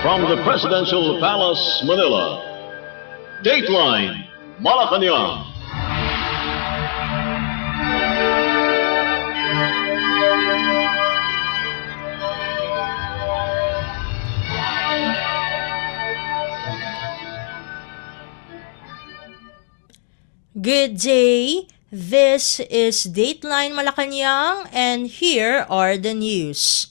From the Presidential Palace, Manila, Dateline, Malacanang. Good day. This is Dateline Malacanang, and here are the news.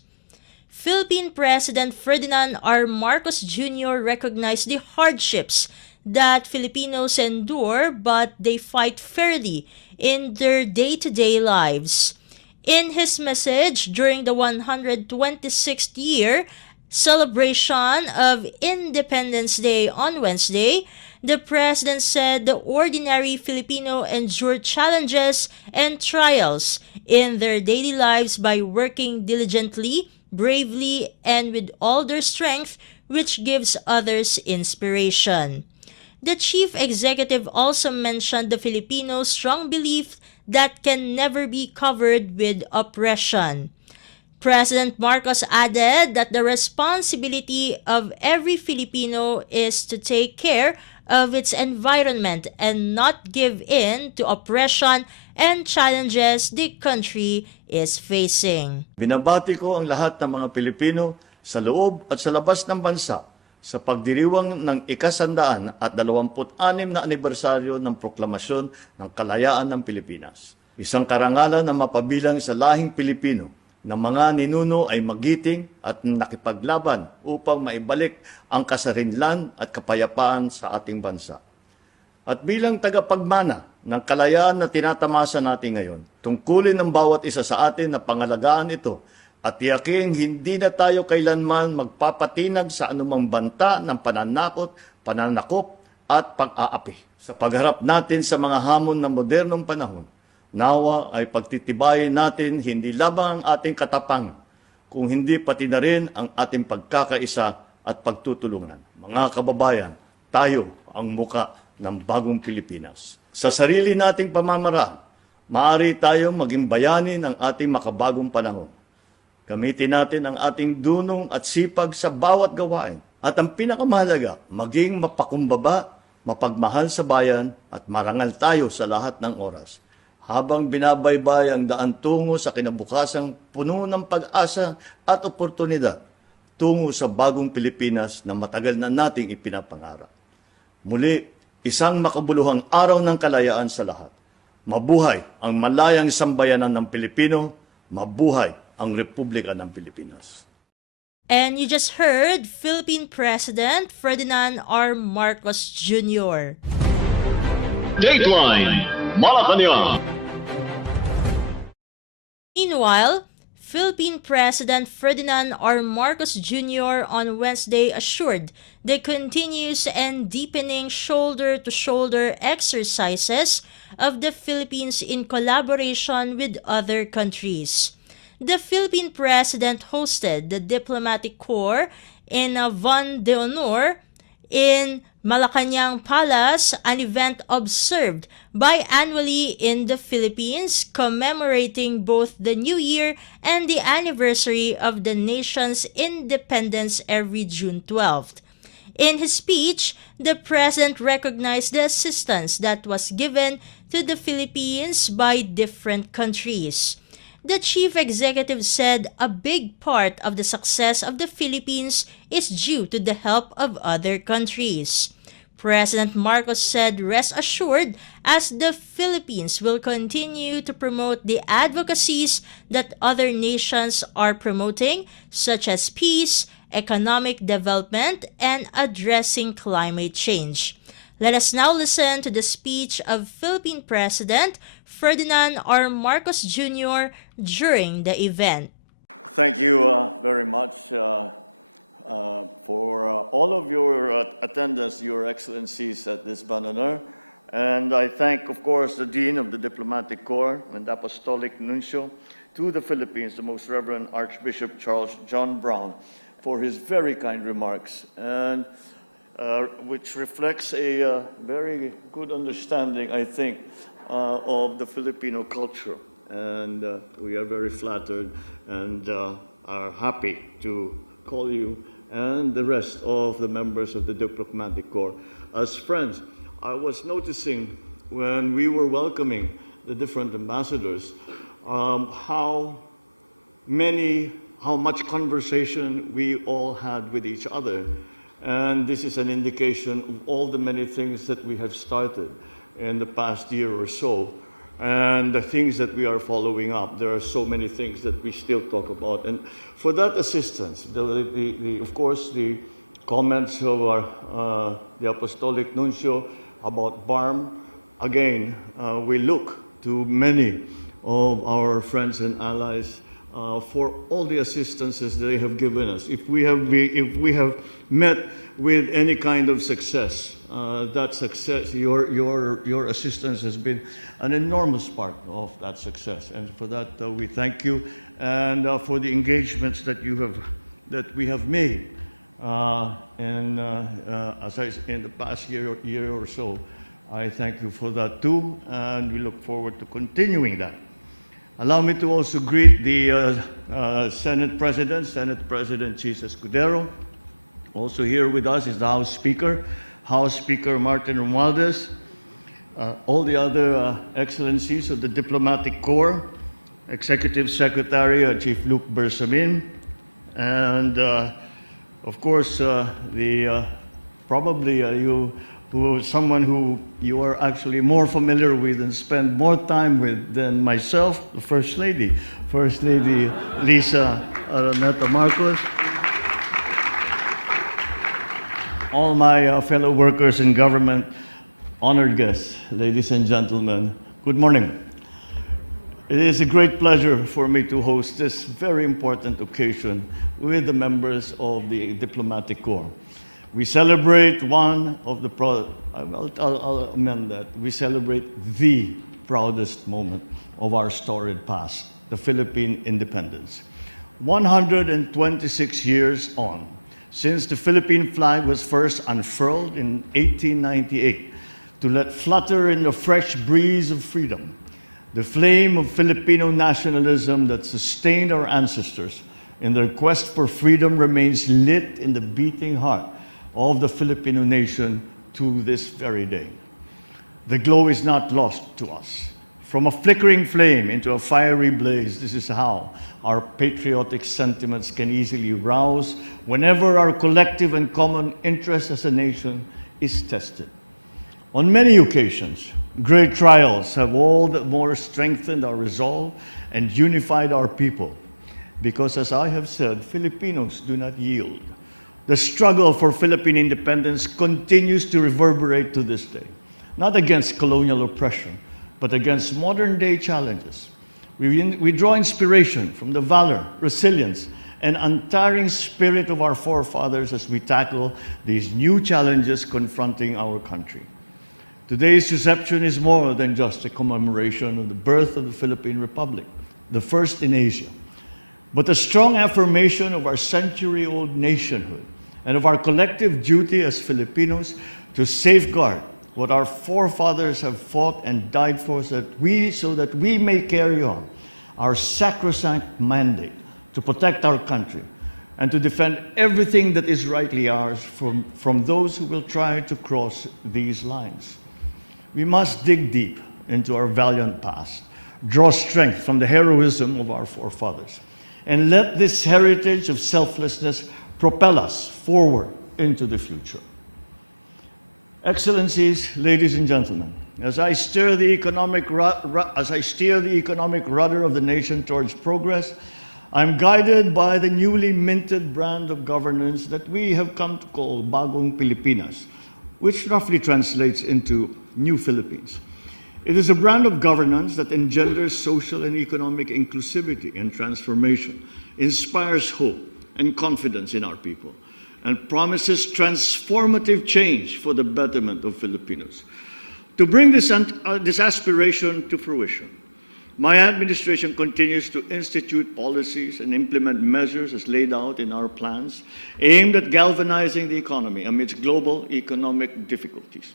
Philippine President Ferdinand R. Marcos Jr. recognized the hardships that Filipinos endure, but they fight fairly in their day-to-day lives. In his message during the 126th year celebration of Independence Day on Wednesday, the president said the ordinary Filipino endure challenges and trials in their daily lives by working diligently, bravely, and with all their strength, which gives others inspiration. The chief executive also mentioned the Filipino strong belief that can never be covered with oppression. President Marcos added that the responsibility of every Filipino is to take care of its environment and not give in to oppression and challenges the country is facing. Binabati ko ang lahat ng mga Pilipino sa loob at sa labas ng bansa sa pagdiriwang ng ika-126 na anibersaryo ng proklamasyon ng kalayaan ng Pilipinas. Isang karangalan na mapabilang sa lahing Pilipino na mga ninuno ay magiting at nakipaglaban upang maibalik ang kasarinlan at kapayapaan sa ating bansa. At bilang tagapagmana ng kalayaan na tinatamasa natin ngayon, tungkulin ng bawat isa sa atin na pangalagaan ito at tiyaking hindi na tayo kailanman magpapatinag sa anumang banta ng pananakot, pananakop at pag-aapi. Sa pagharap natin sa mga hamon ng modernong panahon, nawa ay pagtitibayin natin hindi lamang ang ating katapang, kung hindi pati na rin ang ating pagkakaisa at pagtutulungan. Mga kababayan, tayo ang muka ng bagong Pilipinas. Sa sarili nating pamamaraan, maaari tayong maging bayani ng ating makabagong panahon. Gamitin natin ang ating dunong at sipag sa bawat gawain. At ang pinakamahalaga, maging mapakumbaba, mapagmahal sa bayan at marangal tayo sa lahat ng oras. Habang binabaybay ang daan tungo sa kinabukasang puno ng pag-asa at oportunidad tungo sa bagong Pilipinas na matagal na nating ipinapangarap. Muli, isang makabuluhang araw ng kalayaan sa lahat. Mabuhay ang malayang sambayanan ng Pilipino, mabuhay ang Republika ng Pilipinas. And you just heard Philippine President Ferdinand R. Marcos Jr. Dateline, Malacanang. Meanwhile, Philippine President Ferdinand R. Marcos Jr. on Wednesday assured the continuous and deepening shoulder-to-shoulder exercises of the Philippines in collaboration with other countries. The Philippine President hosted the Diplomatic Corps in Van de Honor in Malacanang Palace, an event observed biannually in the Philippines, commemorating both the New Year and the anniversary of the nation's independence every June 12th. In his speech, the President recognized the assistance that was given to the Philippines by different countries. The chief executive said a big part of the success of the Philippines is due to the help of other countries. President Marcos said, "Rest assured, as the Philippines will continue to promote the advocacies that other nations are promoting, such as peace, economic development, and addressing climate change." Let us now listen to the speech of Philippine President Ferdinand R. Marcos Jr. during the event. Thank you very much for all of your attendance, Your Excellencies, at this banner. And I thank, of course, the Dean of the Diplomatic Corps and Apostolic Nuncio to the Philippines, the Most Reverend Archbishop Charles John Brown, for his very kind remarks, and which reflects a very good understanding, I think, of the Filipino culture. And we are very flattered and are happy to call you and the rest of the members of the Diplomatic Corps. As friends, I was noticing when we were welcoming the different ambassadors, how much conversation we all had with each other. And this is an indication of all the many things that we have started in the past year or so, and the things that we are following up. There are so many things that we still talk about. And for that assistance, of course, the comments of the Apostolic Nuncio about BARM, again, we look to many of our friends and allies for all the assistances they have given us. If we have met with any kind of success, that success, your assistance has been an enormous part of that success, and for that we thank you, and for the engagements that we have made, in the past year or so. I thank you for that too, and we look forward to continuing that. Allow me to also greet the Senate President Chis Escudero. Also here with us is the House Speaker Martin Romualdez, all the other excellencies of the Diplomatic Corps, Executive Secretary Chief Luke Bersamin, and of course someone who you are actually more familiar with and spend more time with than myself, the First Lady Lisa Araneta Marcos. All my fellow workers in government, honored guests, ladies and gentlemen, good morning. It is a great pleasure for me to host this very important occasion with the members of the Diplomatic Corps. We celebrate I'll amend that. We celebrate the proudest moment of our storied past, the Philippine independence. 126 years on, since the Philippine flag was first unfurled in 1898 to let flutter in the fresh breeze of freedom, the flame of Filipino nationalism that sustained our ancestors in their quest for freedom remains lit in the beating heart of the Filipino nation to this very day. The glow is not lost to us. From a flickering flame into a fiery blaze, this is how our patriotic sentiments can easily rouse whenever our collective and common interest as a nation is tested. On many occasions, great trials have all the more strengthened our resolve and unified our people. Because as I have said, Filipinos do not yield. The struggle for Philippine independence continues to reverberate to this day, not against colonial oppression, but against modern-day challenges. We draw inspiration from the valor, resilience, and untiring spirit of our forefathers as we tackle these new challenges confronting our country. Today's reception is more than just a commemoration of the birth of the Philippine Republic, the first in Asia, but a strong affirmation of our century-old nationhood and of our collective duty as Filipinos to safeguard what our forefathers have fought and died for so that we may carry on our sacrosanct mandate to protect our country and to defend everything that is rightly ours from those who will try to cross these lines. We must dig deep into our valiant past, draw strength from the heroism of our forefathers, and let this heritage of selflessness propel us forward into the future. Excellencies, ladies and gentlemen, as I steer the economic rudder of the nation towards progress, I'm guided by the newly minted brand of governance that we have come to call Bagong Pilipinas, which roughly translates into New Philippines. It is a brand of governance that engenders social and economic inclusivity and transformation, inspires hope and confidence in our people, and promises transformative change for the betterment of Filipinos. To bring this aspiration to fruition, my administration continues to institute policies and implement measures as laid out in our plans aimed at galvanizing the economy amidst global economic difficulties.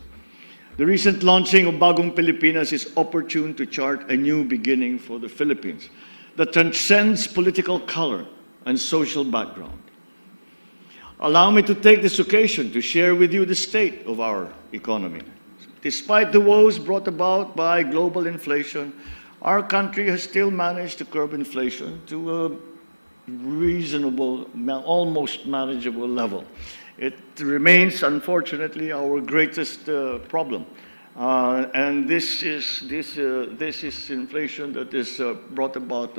The recent launching of Bagong Pilipinas is opportune to chart a new beginning for the Philippines that transcends political color and social background. Allow me to take this occasion to share with you the state of our economy. Despite the woes brought about by global inflation, our country has still managed to curb inflation to a reasonable, almost manageable level. It remains, unfortunately, our greatest problem. And this is inflation that is brought about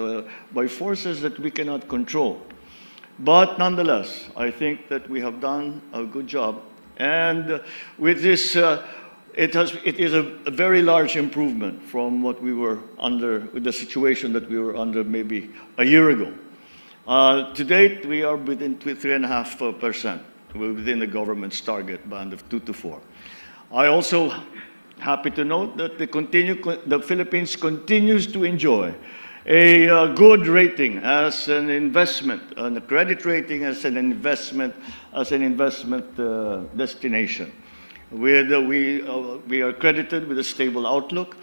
by forces that we cannot control. But nonetheless, I think that we have done a good job. And with this, it is a very large improvement from what we were under, with the situation that we were under maybe a year ago. To date, we are within 3.5%, within the government's target band of 2 to 4. I also happy to note that the Philippines continues to enjoy a good rating as an investment, and a credit rating as an investment destination. We are credited with a stable outlook,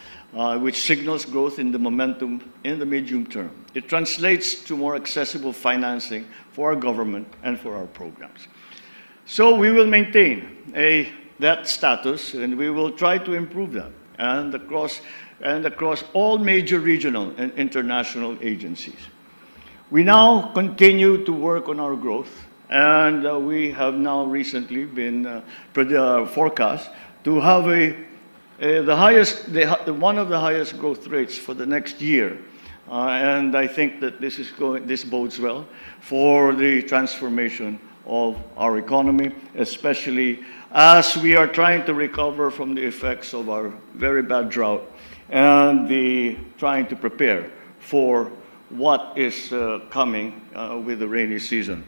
which signals growth in the momentum in the medium term. It translates to more accessible financing for our government and for our programs. So we will maintain that status, and we will try to improve that, and across all major regional and international agencies. We now continue to work on our growth, and we have now recently been forecast to have one of the highest growth rates for the next year. And I think that this bodes well for the transformation of our economy, especially as we are trying to recover from the effects of our very bad drought and trying to prepare for what is coming with the rainy season.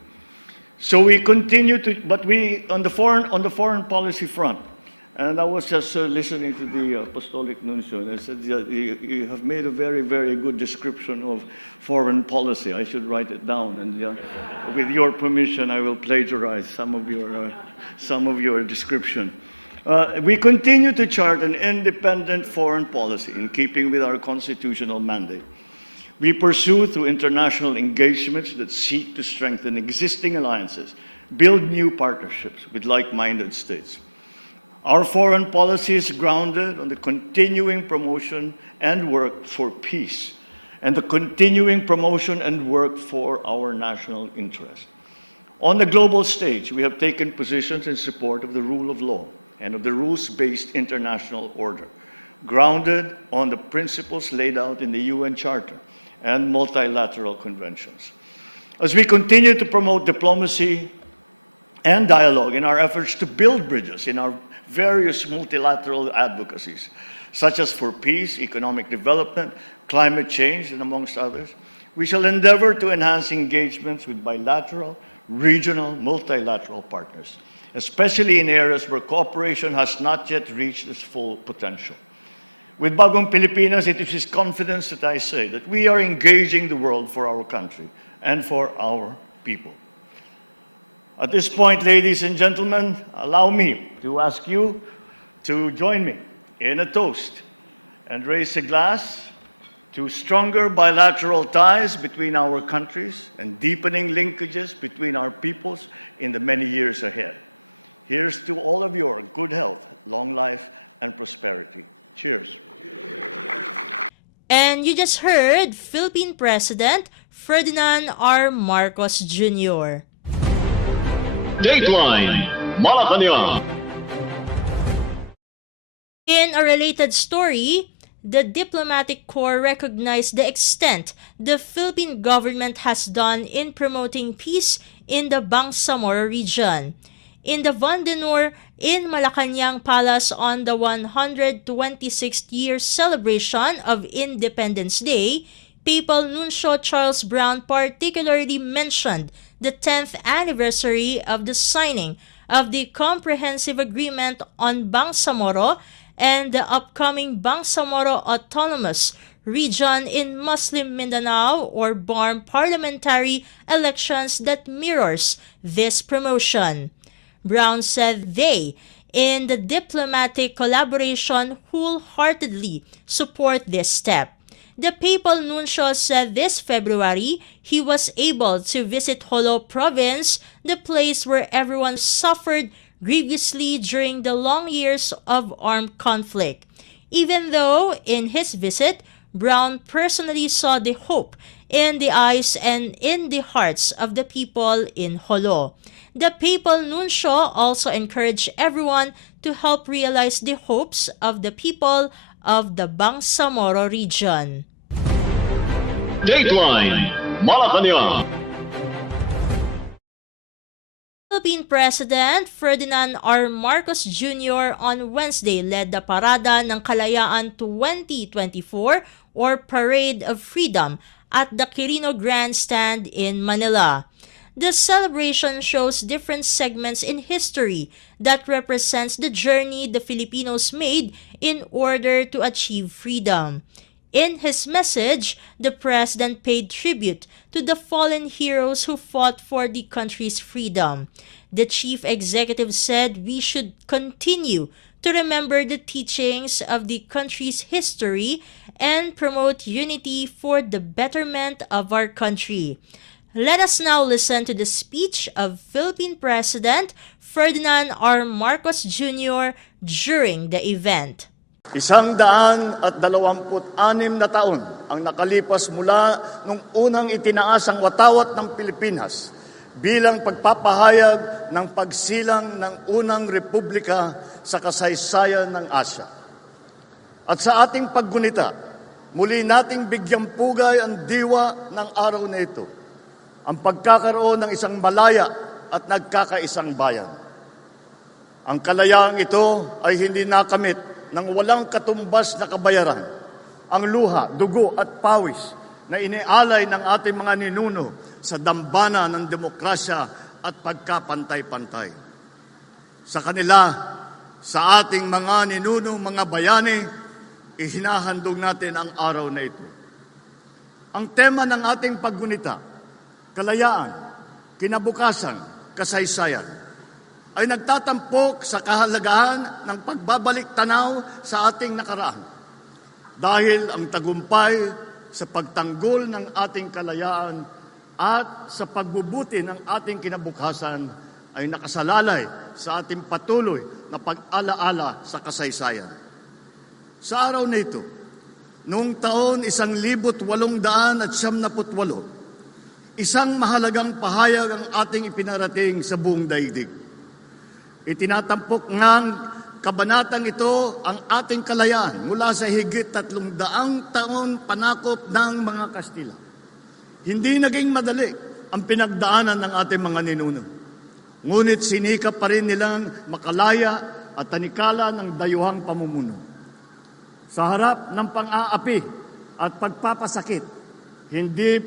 So we continue to, but on the foreign policy front, and I was just listening to the Apostolic Nuncio, and I said, you have made a very, very good description of foreign policy. I should write it down, and with your permission, I will plagiarize some of your description. We continue to chart an independent foreign policy in keeping with our constitutional mandate. We pursue through international engagements that seek to strengthen existing alliances, build new partnerships with like-minded states. Our foreign policy is grounded on the continuing promotion and work for peace, and the continuing promotion and work for our national interest. On the global stage, we have taken positions in support of the rule of law and of the rules-based international order, grounded on the principles laid out in the UN Charter and multilateral conventions. As we continue to promote diplomacy and dialogue in our efforts to build bridges in our various multilateral advocacies, such as for peace, economic development, climate change, and amongst others, we shall endeavor to enhance engagements with bilateral, regional, multilateral partners, especially in areas where cooperation has not yet reached its full potential. With Bagong Pilipinas, it is with confidence that I say that we are engaging the world for our country and for our people. At this point, ladies and gentlemen, allow me to ask you to join me in a toast and raise a glass to stronger bilateral ties between our countries and deepening linkages between our peoples in the many years ahead. Here's to all of your good health, long life, and prosperity. Cheers. And you just heard Philippine President Ferdinand R. Marcos Jr. Dateline Malacanang. In a related story, the diplomatic corps recognized the extent the Philippine government has done in promoting peace in the Bangsamoro region. In the Vandenur in Malacanang Palace on the 126th year celebration of Independence Day, Papal Nuncio Charles Brown particularly mentioned the 10th anniversary of the signing of the Comprehensive Agreement on Bangsamoro and the upcoming Bangsamoro Autonomous Region in Muslim Mindanao or BARM parliamentary elections that mirrors this promotion. Brown said they, in the diplomatic collaboration, wholeheartedly support this step. The papal nuncio said this February he was able to visit Jolo province, the place where everyone suffered grievously during the long years of armed conflict. Even though, in his visit, Brown personally saw the hope in the eyes and in the hearts of the people in Jolo. The papal nuncio also encouraged everyone to help realize the hopes of the people of the Bangsamoro region. Dateline Malacanang. Philippine President Ferdinand R. Marcos Jr. on Wednesday led the Parada ng Kalayaan 2024 or Parade of Freedom at the Quirino Grandstand in Manila. The celebration shows different segments in history that represents the journey the Filipinos made in order to achieve freedom. In his message, the president paid tribute to the fallen heroes who fought for the country's freedom. The chief executive said we should continue to remember the teachings of the country's history and promote unity for the betterment of our country. Let us now listen to the speech of Philippine President Ferdinand R. Marcos Jr. during the event. 126 na taon ang nakalipas mula nung unang itinaas ang watawat ng Pilipinas bilang pagpapahayag ng pagsilang ng unang republika sa kasaysayan ng Asya. At sa ating paggunita, muli nating bigyang pugay ang diwa ng araw na ito, ang pagkakaroon ng isang malaya at nagkakaisang bayan. Ang kalayaang ito ay hindi nakamit ng walang katumbas na kabayaran, ang luha, dugo at pawis na inialay ng ating mga ninuno sa dambana ng demokrasya at pagkapantay-pantay. Sa kanila, sa ating mga ninuno, mga bayani, ihinahandog natin ang araw na ito. Ang tema ng ating paggunita, kalayaan, kinabukasan, kasaysayan, ay nagtatampok sa kahalagahan ng pagbabalik tanaw sa ating nakaraan. Dahil ang tagumpay sa pagtanggol ng ating kalayaan at sa pagbubuti ng ating kinabukasan ay nakasalalay sa ating patuloy na pag-alaala sa kasaysayan. Sa araw na ito, noong taon 1878, isang mahalagang pahayag ang ating ipinarating sa buong daigdig. Itinatampok ngang kabanatang ito ang ating kalayaan mula sa higit 300 taon panakop ng mga Kastila. Hindi naging madali ang pinagdaanan ng ating mga ninuno. Ngunit sinikap pa rin nilang makalaya at tanikala ng dayuhang pamumuno. Sa harap ng pang-aapi at pagpapasakit, hindi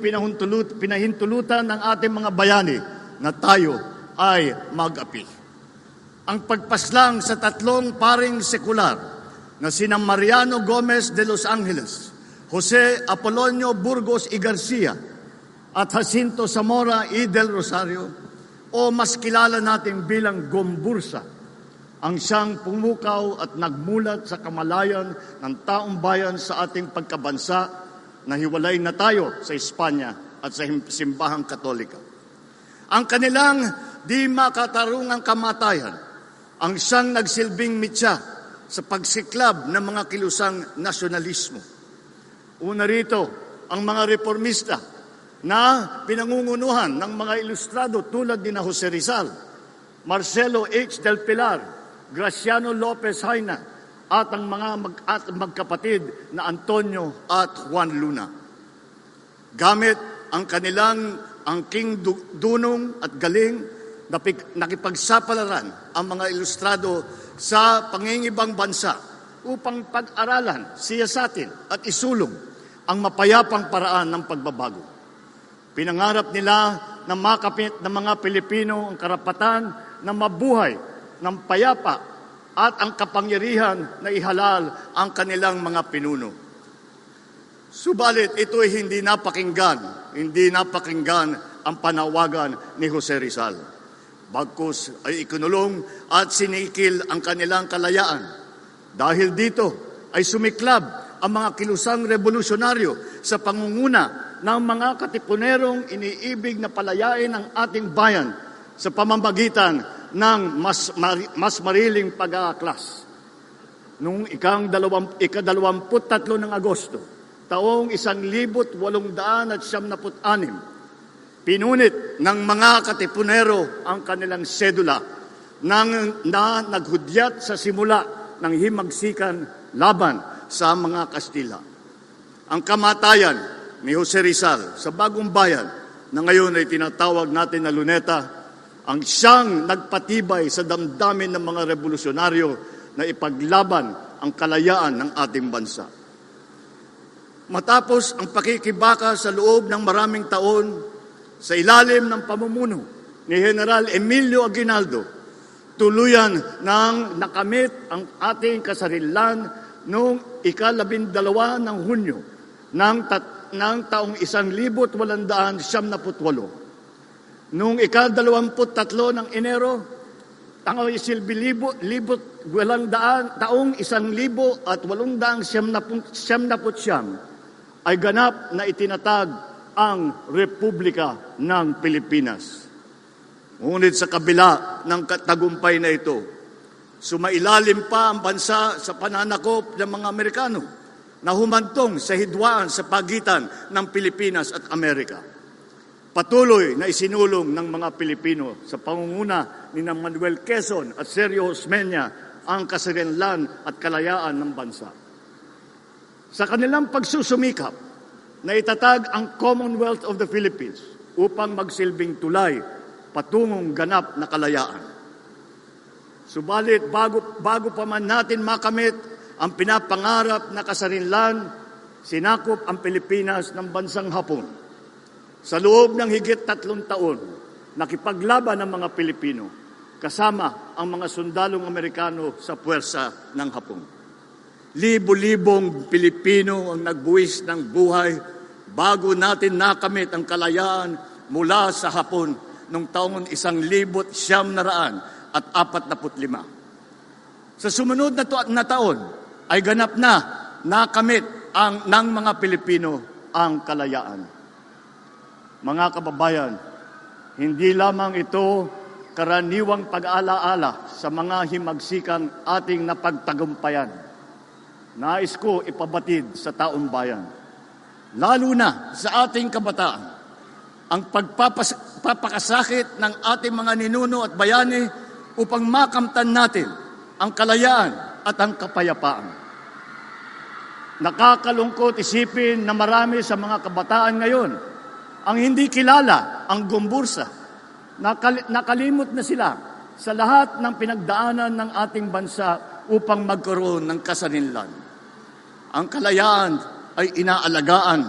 pinahintulutan ng ating mga bayani na tayo ay mag-api. Ang pagpaslang sa 3 paring sekular na sina Mariano Gomez de Los Angeles, Jose Apolonio Burgos y Garcia at Jacinto Zamora y del Rosario, o mas kilala natin bilang Gombursa, ang siyang pumukaw at nagmulat sa kamalayan ng taong bayan sa ating pagkabansa na hiwalay na tayo sa Espanya at sa simbahang Katolika. Ang kanilang di makatarungang kamatayan ang siyang nagsilbing mitya sa pagsiklab ng mga kilusang nasyonalismo. Una rito, ang mga reformista na pinangungunuhan ng mga ilustrado tulad ni Jose Rizal, Marcelo H. del Pilar, Graciano Lopez Haina, at ang mga magkapatid na Antonio at Juan Luna. Gamit ang kanilang angking dunong at galing, nakipagsapalaran ang mga ilustrado sa pangingibang bansa upang pag-aralan, siyasatin at isulong ang mapayapang paraan ng pagbabago. Pinangarap nila na makapit ng mga Pilipino ang karapatan na mabuhay ng payapa at ang kapangyarihan na ihalal ang kanilang mga pinuno. Subalit ito ay hindi napakinggan ang panawagan ni Jose Rizal. Bagkus ay ikinulong at sinikil ang kanilang kalayaan. Dahil dito ay sumiklab ang ang mga kilusang revolusyonaryo sa pangunguna ng mga katipunerong iniibig na palayain ang ating bayan sa pamamagitan ng mas mariling pag-aaklas. Noong ika-23 ng Agosto, taong 1876, pinunit ng mga katipunero ang kanilang sedula na naghudyat sa simula ng himagsikan laban sa mga Kastila. Ang kamatayan ni Jose Rizal sa Bagong Bayan na ngayon ay tinatawag natin na Luneta, ang siyang nagpatibay sa damdamin ng mga revolusyonaryo na ipaglaban ang kalayaan ng ating bansa. Matapos ang pakikibaka sa loob ng maraming taon sa ilalim ng pamumuno ni General Emilio Aguinaldo, tuluyan nang nakamit ang ating kasarilan noong ika-12 ng Hunyo ng taong 1878. Noong ika-23 ng Enero, taong 1879 ay ganap na itinatag ang Republika ng Pilipinas. Ngunit sa kabila ng tagumpay na ito, sumailalim pa ang bansa sa pananakop ng mga Amerikano na humantong sa hidwaan sa pagitan ng Pilipinas at Amerika. Patuloy na isinulong ng mga Pilipino sa pangunguna ni Manuel Quezon at Sergio Osmeña ang kasarinlan at kalayaan ng bansa. Sa kanilang pagsusumikap na itatag ang Commonwealth of the Philippines upang magsilbing tulay patungong ganap na kalayaan. Subalit bago pa man natin makamit ang pinapangarap na kasarinlan, sinakop ang Pilipinas ng bansang Hapon. Sa loob ng higit 3 taon, nakipaglaban ang mga Pilipino kasama ang mga sundalong Amerikano sa puwersa ng Hapon. Libo-libong Pilipino ang nagbuwis ng buhay bago natin nakamit ang kalayaan mula sa Hapon noong taong 1945. Sa sumunod na taon ay ganap na nakamit ng mga Pilipino ang kalayaan. Mga kababayan, hindi lamang ito karaniwang pag-alaala sa mga himagsikang ating napagtagumpayan. Nais ko ipabatid sa taong bayan, lalo na sa ating kabataan, ang pagpapakasakit ng ating mga ninuno at bayani upang makamtan natin ang kalayaan at ang kapayapaan. Nakakalungkot isipin na marami sa mga kabataan ngayon ang hindi kilala ang gumbursa. Nakalimot na sila sa lahat ng pinagdaanan ng ating bansa upang magkaroon ng kasarinlan. Ang kalayaan ay inaalagaan,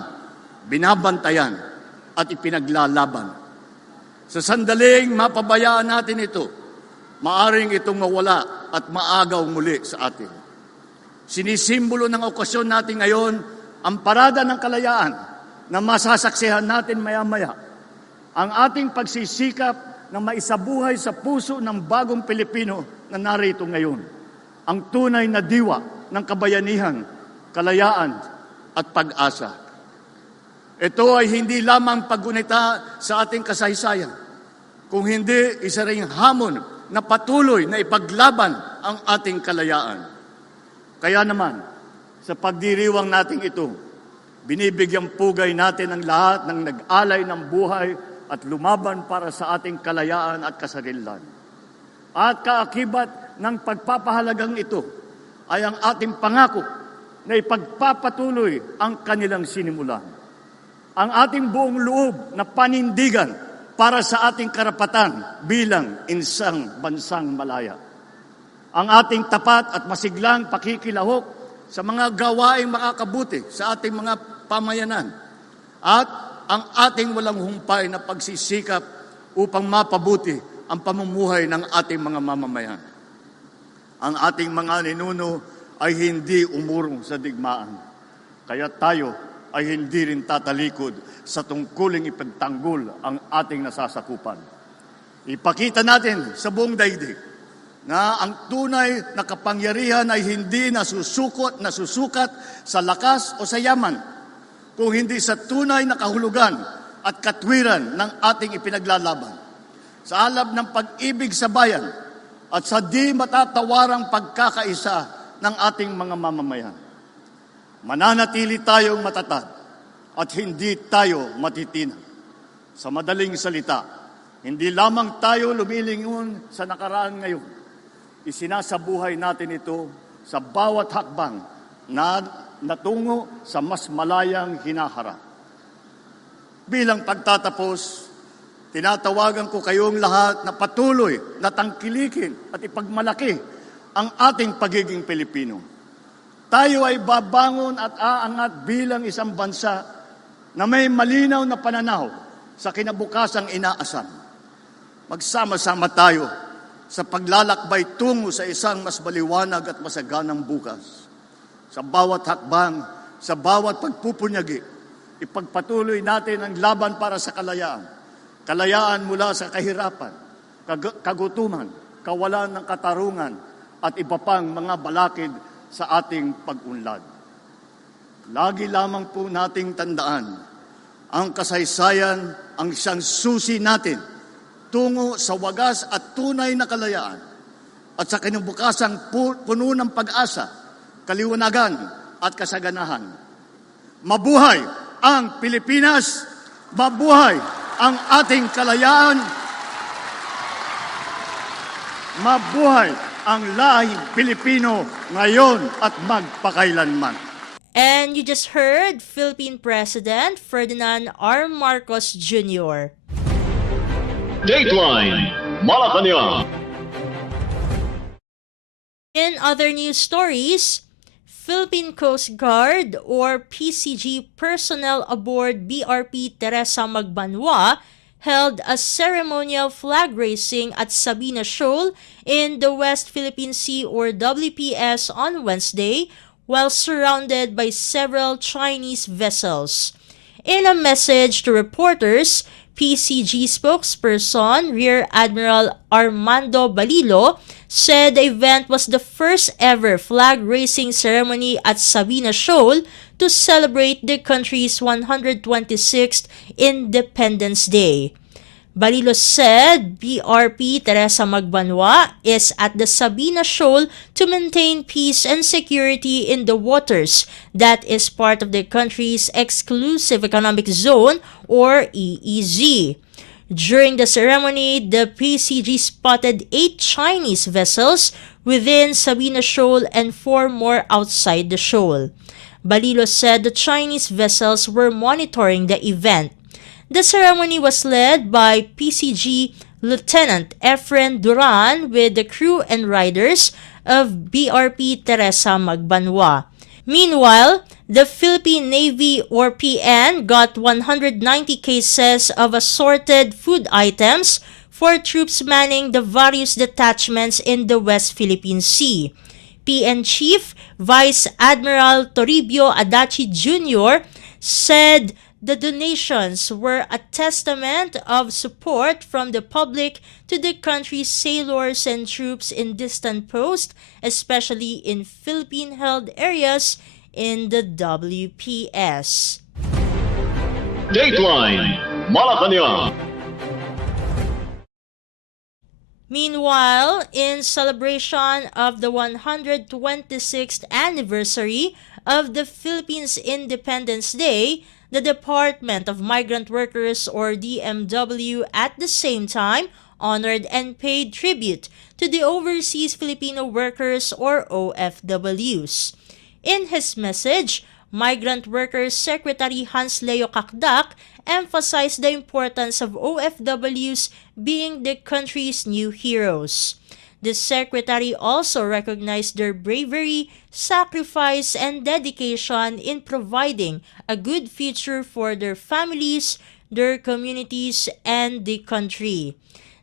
binabantayan, at ipinaglalaban. Sa sandaling mapabayaan natin ito, maaring itong mawala at maagaw muli sa atin. Sinisimbolo ng okasyon natin ngayon ang parada ng kalayaan na masasaksihan natin maya-maya. Ang ating pagsisikap na maisabuhay sa puso ng bagong Pilipino na narito ngayon. Ang tunay na diwa ng kabayanihan, kalayaan at pag-asa. Ito ay hindi lamang paggunita sa ating kasaysayan, kung hindi isa ring hamon na patuloy na ipaglaban ang ating kalayaan. Kaya naman, sa pagdiriwang nating ito, binibigyang pugay natin ang lahat ng nag-alay ng buhay at lumaban para sa ating kalayaan at kasarinlan. At kaakibat ng pagpapahalagang ito ay ang ating pangako na ipagpapatuloy ang kanilang sinimulan. Ang ating buong loob na panindigan para sa ating karapatan bilang isang bansang malaya. Ang ating tapat at masiglang pakikilahok sa mga gawaing makakabuti sa ating mga pamayanan at ang ating walang humpay na pagsisikap upang mapabuti ang pamumuhay ng ating mga mamamayan. Ang ating mga ninuno ay hindi umurong sa digmaan, kaya tayo ay hindi rin tatalikod sa tungkuling ipagtanggol ang ating nasasakupan. Ipakita natin sa buong daigdig na ang tunay na kapangyarihan ay hindi nasusukat sa lakas o sa yaman, kung hindi sa tunay na kahulugan at katwiran ng ating ipinaglalaban. Sa alab ng pag-ibig sa bayan at sa di matatawarang pagkakaisa ng ating mga mamamayan. Mananatili tayong matatag at hindi tayo matitinag. Sa madaling salita, hindi lamang tayo lumilingon sa nakaraan ngayon. Isinasabuhay natin ito sa bawat hakbang na natungo sa mas malayang hinaharap. Bilang pagtatapos, tinatawagan ko kayong lahat na patuloy na tangkilikin at ipagmalaki ang ating pagiging Pilipino. Tayo ay babangon at aangat bilang isang bansa na may malinaw na pananaw sa kinabukasang inaasam. Magsama-sama tayo sa paglalakbay tungo sa isang mas maliwanag at masaganang bukas. Sa bawat hakbang, sa bawat pagpupunyagi, ipagpatuloy natin ang laban para sa kalayaan. Kalayaan mula sa kahirapan, kagutuman, kawalan ng katarungan, at iba pang mga balakid sa ating pag-unlad. Lagi lamang po nating tandaan, ang kasaysayan ang siyang susi natin tungo sa wagas at tunay na kalayaan at sa kinabukasang puno ng pag-asa, kaliwanagan at kasaganahan. Mabuhay ang Pilipinas! Mabuhay ang ating kalayaan! Mabuhay ang lahing Pilipino ngayon at magpakailanman! And you just heard Philippine President Ferdinand R. Marcos Jr. Dateline Malacanang. In other news stories, Philippine Coast Guard or PCG personnel aboard BRP Teresa Magbanwa held a ceremonial flag raising at Sabina Shoal in the West Philippine Sea or WPS on Wednesday while surrounded by several Chinese vessels. In a message to reporters, PCG spokesperson Rear Admiral Armando Balilo said the event was the first ever flag-raising ceremony at Sabina Shoal to celebrate the country's 126th Independence Day. Balilo said BRP Teresa Magbanwa is at the Sabina Shoal to maintain peace and security in the waters that is part of the country's Exclusive Economic Zone or EEZ. During the ceremony, the PCG spotted 8 Chinese vessels within Sabina Shoal and 4 more outside the shoal. Balilo said the Chinese vessels were monitoring the event. The ceremony was led by PCG Lieutenant Efren Duran with the crew and riders of BRP Teresa Magbanwa. Meanwhile, the Philippine Navy or PN got 190 cases of assorted food items for troops manning the various detachments in the West Philippine Sea. PN Chief Vice Admiral Toribio Adachi Jr. said the donations were a testament of support from the public to the country's sailors and troops in distant posts, especially in Philippine-held areas in the WPS. Dateline Malacanang. Meanwhile, in celebration of the 126th anniversary of the Philippines Independence Day, the Department of Migrant Workers or DMW at the same time honored and paid tribute to the Overseas Filipino Workers or OFWs. In his message, Migrant Workers Secretary Hans Leo Kakdak emphasized the importance of OFWs being the country's new heroes. The Secretary also recognized their bravery, sacrifice, and dedication in providing a good future for their families, their communities, and the country.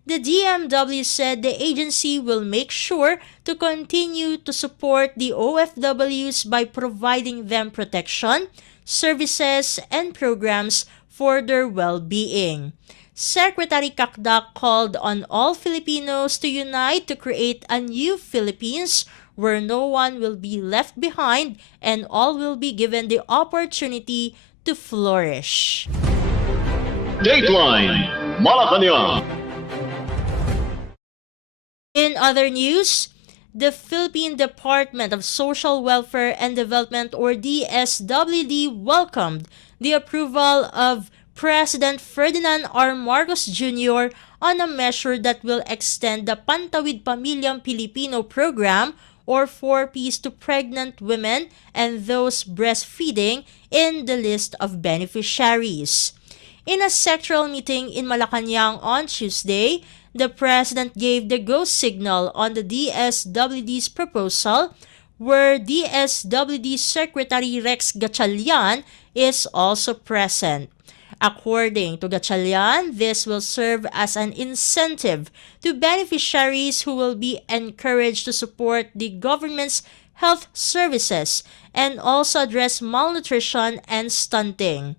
The DMW said the agency will make sure to continue to support the OFWs by providing them protection, services, and programs for their well-being. Secretary Cacda called on all Filipinos to unite to create a new Philippines where no one will be left behind and all will be given the opportunity to flourish. Dateline Malacanang. In other news, the Philippine Department of Social Welfare and Development, or DSWD, welcomed the approval of President Ferdinand R. Marcos Jr. on a measure that will extend the Pantawid Pamilyang Pilipino program, or 4Ps, to pregnant women and those breastfeeding in the list of beneficiaries. In a sectoral meeting in Malacanang on Tuesday, the President gave the go signal on the DSWD's proposal, where DSWD Secretary Rex Gatchalian is also present. According to Gatchalian, this will serve as an incentive to beneficiaries who will be encouraged to support the government's health services and also address malnutrition and stunting.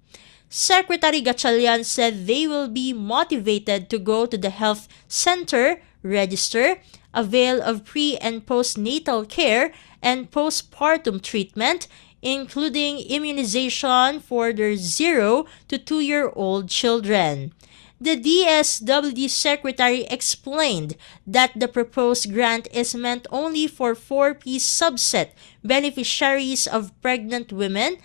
Secretary Gatchalian said they will be motivated to go to the health center, register, avail of pre- and postnatal care and postpartum treatment, including immunization for their 0 to 2-year-old children. The DSWD Secretary explained that the proposed grant is meant only for 4P subset beneficiaries of pregnant women,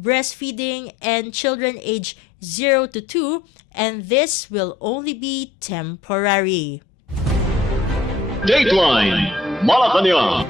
breastfeeding, and children aged 0 to 2, and this will only be temporary. Dateline Malacanang.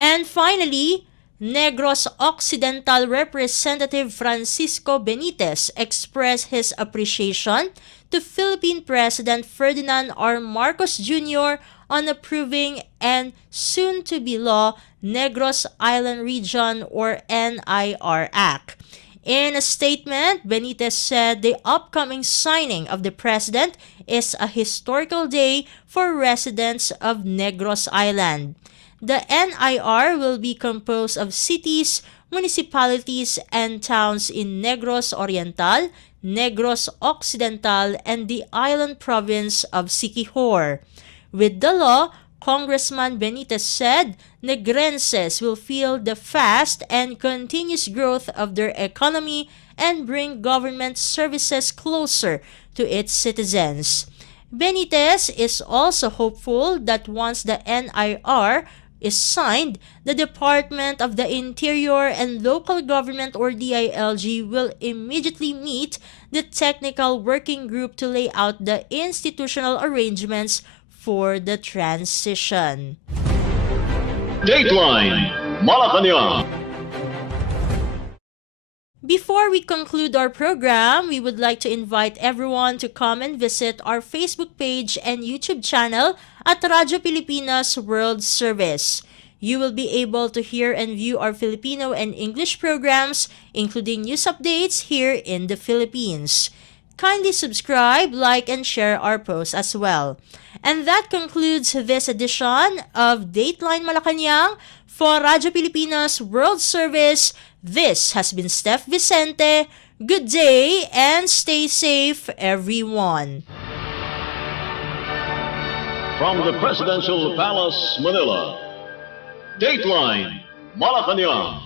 And finally, Negros Occidental Representative Francisco Benitez expressed his appreciation to Philippine President Ferdinand R. Marcos Jr. on approving and soon-to-be law Negros Island Region, or NIR Act. In a statement, Benitez said the upcoming signing of the President is a historical day for residents of Negros Island. The NIR will be composed of cities, municipalities, and towns in Negros Oriental, Negros Occidental, and the island province of Siquijor. With the law, Congressman Benitez said Negrenses will feel the fast and continuous growth of their economy and bring government services closer to its citizens. Benitez is also hopeful that once the NIR is signed, the Department of the Interior and Local Government, or DILG, will immediately meet the technical working group to lay out the institutional arrangements for the transition. Dateline Malacanang. Before we conclude our program, we would like to invite everyone to come and visit our Facebook page and YouTube channel at Radyo Pilipinas World Service. You will be able to hear and view our Filipino and English programs, including news updates here in the Philippines. Kindly subscribe, like, and share our posts as well. And that concludes this edition of Dateline Malacanang for Radyo Pilipinas World Service. This has been Steph Vicente. Good day and stay safe, everyone. From the Presidential Palace, Manila. Dateline Malacanang.